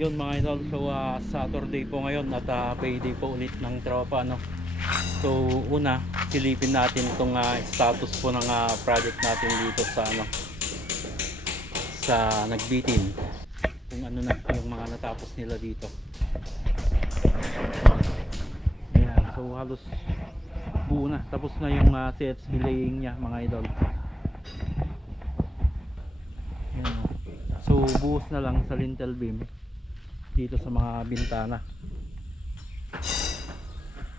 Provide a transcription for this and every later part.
Yun mga idol, so Saturday po ngayon at payday po ulit ng tropa, no. So una, silipin natin itong status po ng project natin dito sa sa Nagbitin, kung ano na yung mga natapos nila dito. Ayan, so halos buo na, tapos na yung sets laying niya mga idol. Ayan, so buhos na lang sa lintel beam dito sa mga bintana,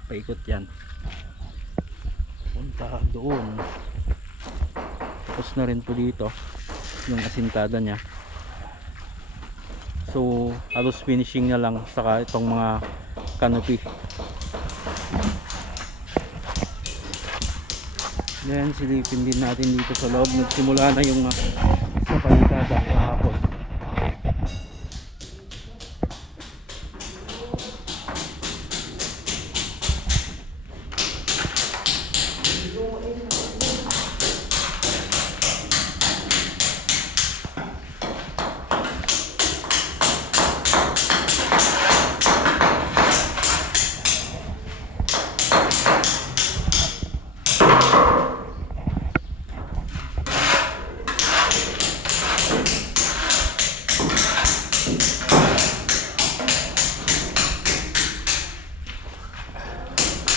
paikot yan punta doon. Tapos na rin po dito yung asintada nya, so halos finishing na lang, saka itong mga canopy. Then silipin din natin dito sa loob. Nagsimula na yung sa palitada kahapon.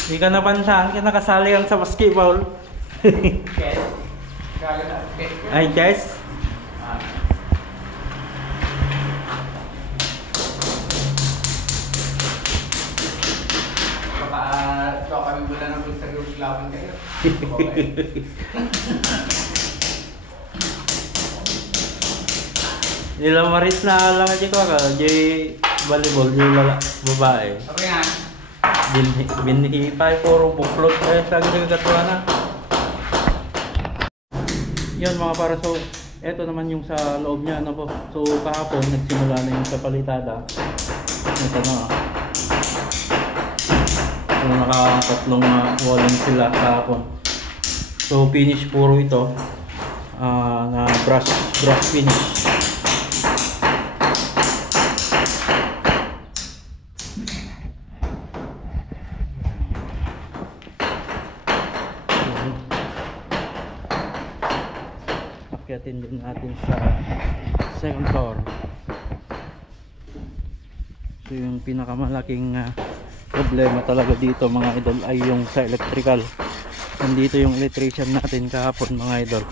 Hindi ka napansahan ka nakasali yan sa basketball. Yes. Ay, guys. Baka kami mula ng gusto yung laban kayo. Nila Maris na lang aja ko ka. Jay volleyball, jay babae. Sabi nga. Binhipay puro buklot sa gagatuan na. Yun mga para, so eto naman yung sa loob niya, ano po. So kahapon nagsimula na yung sa palitada. Ito na. So nakatatlong walling sila kahapon. So finish puro ito. Na brush finish. Akyatin din natin sa second floor. So yung pinakamalaking problema talaga dito mga idol ay yung sa electrical. Nandito yung electrician natin kahapon mga idol.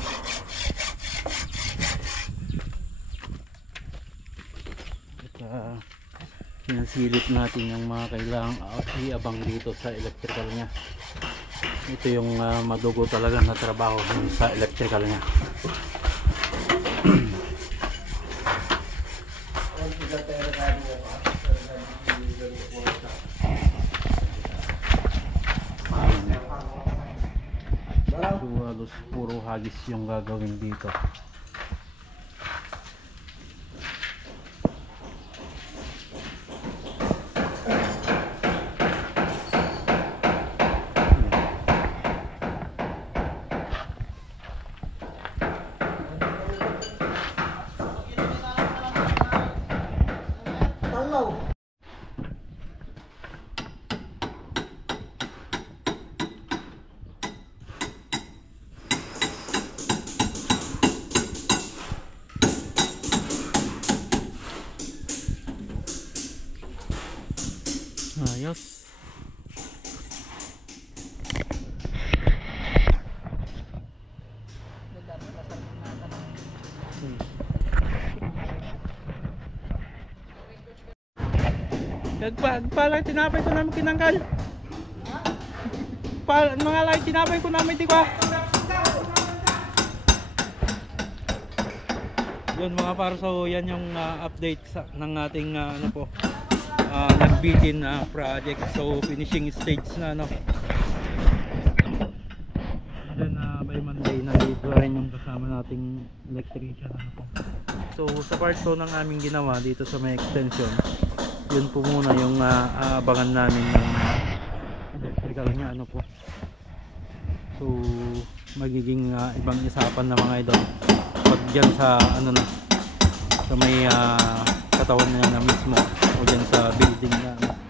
At sinasilip natin yung mga kailangang iabang dito sa electrical nya. Ito yung madugo talaga na trabaho sa electrical nya. So halos puro hagis yung gagawin dito. Ayos. Pala tinapay ko namin kinangkal. Mga light tinapay ko namin di ba? Yun mga para, so yan yung update ng ating ano po, Nagbitin project. So finishing stage na, no. Then by Monday nandito rin yung kasama nating electrician, ano po. So sa part 2 ng aming ginawa dito sa may extension, yun po muna yung abangan namin ng electrical nya, ano po. So magiging ibang isapan na mga idol pag dyan sa ano na, sa may katawan niya na mismo o dyan sa building na